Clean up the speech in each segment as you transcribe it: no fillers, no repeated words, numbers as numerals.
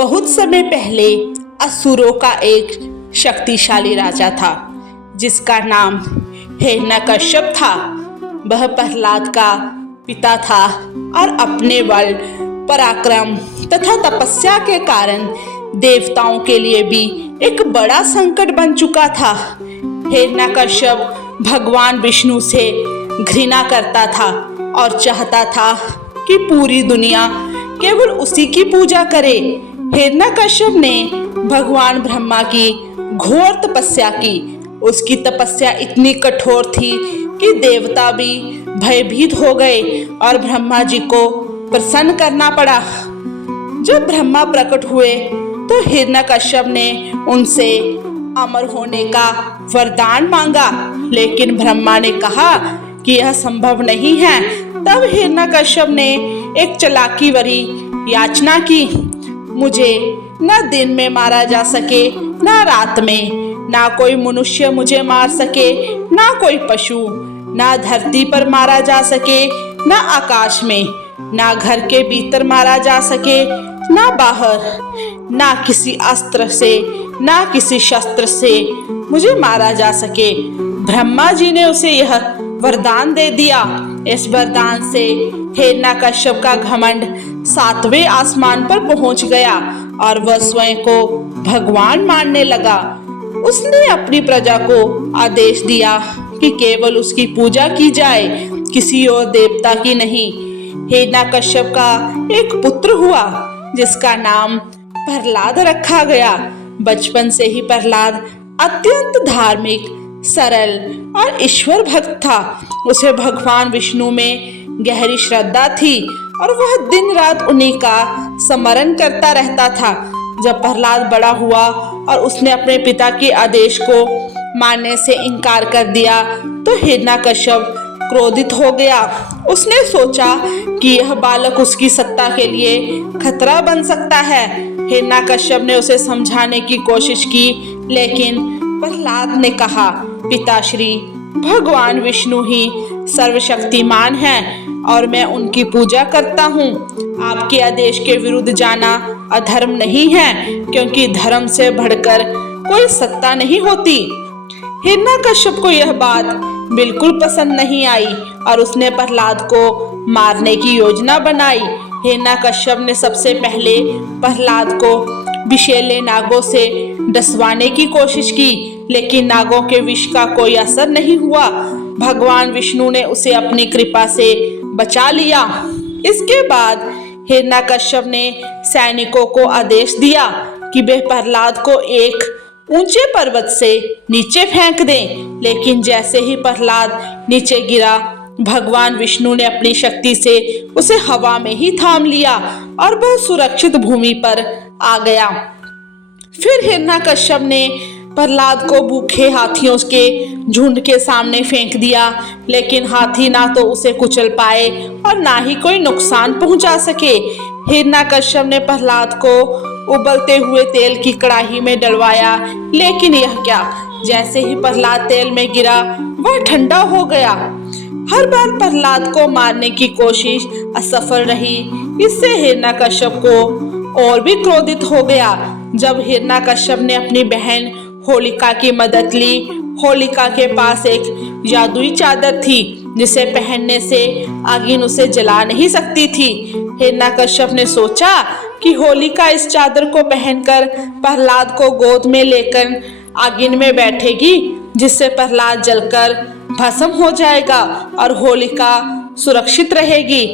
बहुत समय पहले असुरों का एक शक्तिशाली राजा था जिसका नाम हिरण्यकश्यप था। वह प्रहलाद का पिता था और अपने बल, पराक्रम तथा तपस्या के कारण देवताओं के लिए भी एक बड़ा संकट बन चुका था। हिरण्यकश्यप भगवान विष्णु से घृणा करता था और चाहता था कि पूरी दुनिया केवल उसी की पूजा करे। हिरण्यकश्यप ने भगवान ब्रह्मा की घोर तपस्या की। उसकी तपस्या इतनी कठोर थी कि देवता भी भयभीत हो गए और ब्रह्मा जी को प्रसन्न करना पड़ा। जब ब्रह्मा प्रकट हुए तो हिरण्यकश्यप ने उनसे अमर होने का वरदान मांगा, लेकिन ब्रह्मा ने कहा कि यह संभव नहीं है। तब हिरण्यकश्यप ने एक चालाकी भरी याचना की, मुझे न दिन में मारा जा सके न रात में, ना कोई मनुष्य मुझे मार सके, ना कोई पशु, ना धरती पर मारा जा सके, ना आकाश में, ना घर के भीतर मारा जा सके, ना बाहर, ना किसी अस्त्र से, ना किसी शस्त्र से मुझे मारा जा सके। ब्रह्मा जी ने उसे यह वरदान दे दिया। इस वरदान से हिरण्यकश्यप का घमंड 7वें आसमान पर पहुंच गया और वह स्वयं को भगवान मानने लगा। उसने अपनी प्रजा को आदेश दिया कि केवल उसकी पूजा की जाए, किसी और देवता की नहीं। हिरण्यकश्यप का एक पुत्र हुआ जिसका नाम प्रहलाद रखा गया। बचपन से ही प्रहलाद अत्यंत धार्मिक, सरल और ईश्वर भक्त था। उसे भगवान विष्णु में गहरी श्रद्धा थी और वह दिन रात उन्हीं का स्मरण करता रहता था। जब प्रहलाद बड़ा हुआ और उसने अपने पिता के आदेश को मानने से इनकार कर दिया तो हिरण्यकश्यप क्रोधित हो गया। उसने सोचा कि यह बालक उसकी सत्ता के लिए खतरा बन सकता है। हिरण्यकश्यप ने उसे समझाने की कोशिश की, लेकिन प्रहलाद ने कहा, पिताश्री, भगवान विष्णु ही सर्वशक्तिमान हैं और मैं उनकी पूजा करता हूँ। आपके आदेश के विरुद्ध जाना अधर्म नहीं है, क्योंकि धर्म से बढ़कर कोई सत्ता नहीं होती। हिरण्यकश्यप को यह बात बिल्कुल पसंद नहीं आई और उसने प्रहलाद को मारने की योजना बनाई। हिरण्यकश्यप ने सबसे पहले प्रहलाद को विषैले नागों से डसवाने की कोशिश की, लेकिन नागों के विष का कोई असर नहीं हुआ। भगवान विष्णु ने उसे अपनी कृपा से बचा लिया। इसके बाद हिरण्यकश्यप ने सैनिकों को आदेश दिया कि वे प्रहलाद को एक ऊंचे पर्वत से नीचे फेंक दें, लेकिन जैसे ही प्रहलाद नीचे गिरा, भगवान विष्णु ने अपनी शक्ति से उसे हवा में ही थाम लिया और वह सुरक्षित भूमि पर आ गया। फिर हिरण्यकश्यप ने प्रहलाद को भूखे हाथियों के झुंड के सामने फेंक दिया, लेकिन हाथी ना तो उसे कुचल पाए और ना ही कोई नुकसान पहुंचा सके। हिरण्यकश्यप ने प्रहलाद को उबलते हुए तेल की कड़ाही में डलवाया, लेकिन यह क्या, जैसे ही प्रहलाद तेल में गिरा वह ठंडा हो गया। हर बार प्रहलाद को मारने की कोशिश असफल रही। इससे हिरण्यकश्यप को और भी क्रोधित हो गया। जब हिरण्यकश्यप ने अपनी बहन होलिका की मदद ली, होलिका के पास एक जादुई चादर थी जिसे पहनने से आगिन उसे जला नहीं सकती थी। हिरण्यकश्यप ने सोचा कि होलिका इस चादर को पहनकर प्रहलाद को गोद में लेकर आगिन में बैठेगी, जिससे प्रहलाद जलकर भस्म हो जाएगा और होलिका सुरक्षित रहेगी।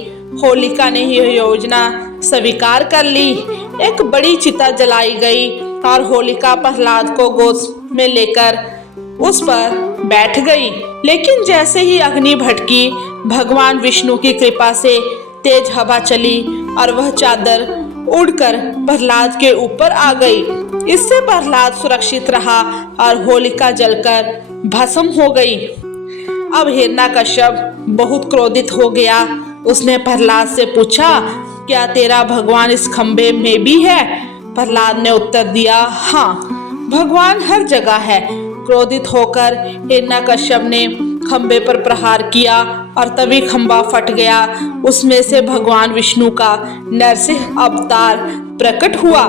होलिका ने यह योजना स्वीकार कर ली। एक बड़ी चिता जलाई गई और होलिका प्रहलाद को गोद में लेकर उस पर बैठ गई। लेकिन जैसे ही अग्नि भड़की, भगवान विष्णु की कृपा से तेज हवा चली और वह चादर उड़कर प्रहलाद के ऊपर आ गई। इससे प्रहलाद सुरक्षित रहा और होलिका जलकर भस्म हो गई। अब हिरण्यकश्यप बहुत क्रोधित हो गया। उसने प्रहलाद से पूछा, क्या तेरा भगवान इस खंभे में भी है? प्रहलाद ने उत्तर दिया, हाँ, भगवान हर जगह है। क्रोधित होकर हिरण्यकश्यप ने खंभे पर प्रहार किया और तभी खंभा फट गया। उसमें से भगवान विष्णु का नरसिंह अवतार प्रकट हुआ।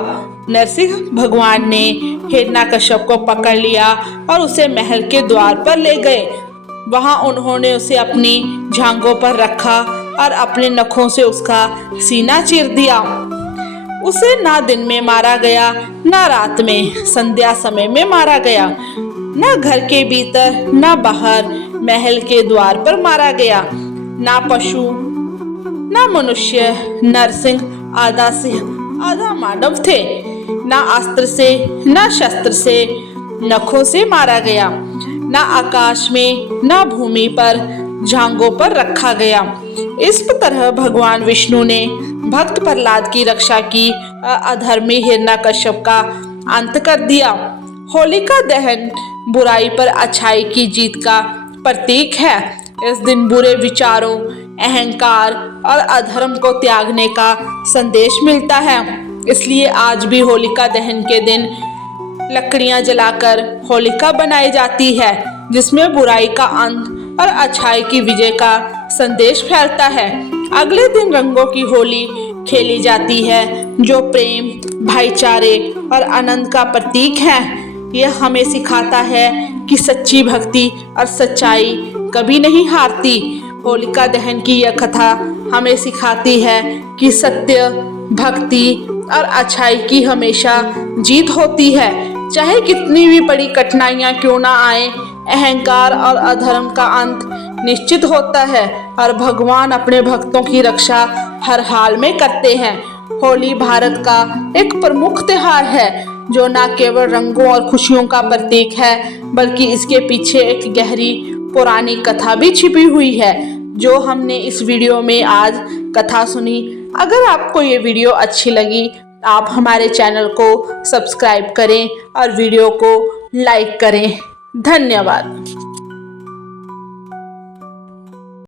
नरसिंह भगवान ने हिरण्यकश्यप को पकड़ लिया और उसे महल के द्वार पर ले गए। वहां उन्होंने उसे अपनी जांघों पर रखा और अपने नखों से उसका सीना चीर दिया। उसे ना दिन में मारा गया, ना रात में, संध्या समय में मारा गया। ना घर के भीतर, ना बाहर, महल के द्वार पर मारा गया। ना पशु, ना मनुष्य, नरसिंह आधा सिंह आधा मानव थे। ना अस्त्र से, ना शस्त्र से, नखों से मारा गया। ना आकाश में, ना भूमि पर, जांघों पर रखा गया। इस तरह भगवान विष्णु ने भक्त प्रहलाद की रक्षा की। अधर्मी हिरण्यकश्यप का अंत कर दिया। होलिका दहन बुराई पर अच्छाई की जीत का प्रतीक है। इस दिन बुरे विचारों, अहंकार और अधर्म को त्यागने का संदेश मिलता है। इसलिए आज भी होलिका दहन के दिन लकड़ियां जलाकर होलिका बनाई जाती है, जिसमें बुराई का अंत और अच्छाई की विजय का संदेश फैलता है। अगले दिन रंगों की होली खेली जाती है, जो प्रेम, भाईचारे और आनंद का प्रतीक है। यह हमें सिखाता है कि सच्ची भक्ति और सच्चाई कभी नहीं हारती। होलिका दहन की यह कथा हमें सिखाती है कि सत्य, भक्ति और अच्छाई की हमेशा जीत होती है। चाहे कितनी भी बड़ी कठिनाइयां क्यों ना आए, अहंकार और अधर्म का अंत निश्चित होता है और भगवान अपने भक्तों की रक्षा हर हाल में करते हैं। होली भारत का एक प्रमुख त्योहार है, जो न केवल रंगों और खुशियों का प्रतीक है, बल्कि इसके पीछे एक गहरी पुरानी कथा भी छिपी हुई है, जो हमने इस वीडियो में आज कथा सुनी। अगर आपको ये वीडियो अच्छी लगी, आप हमारे चैनल को सब्सक्राइब करें और वीडियो को लाइक करें। धन्यवाद।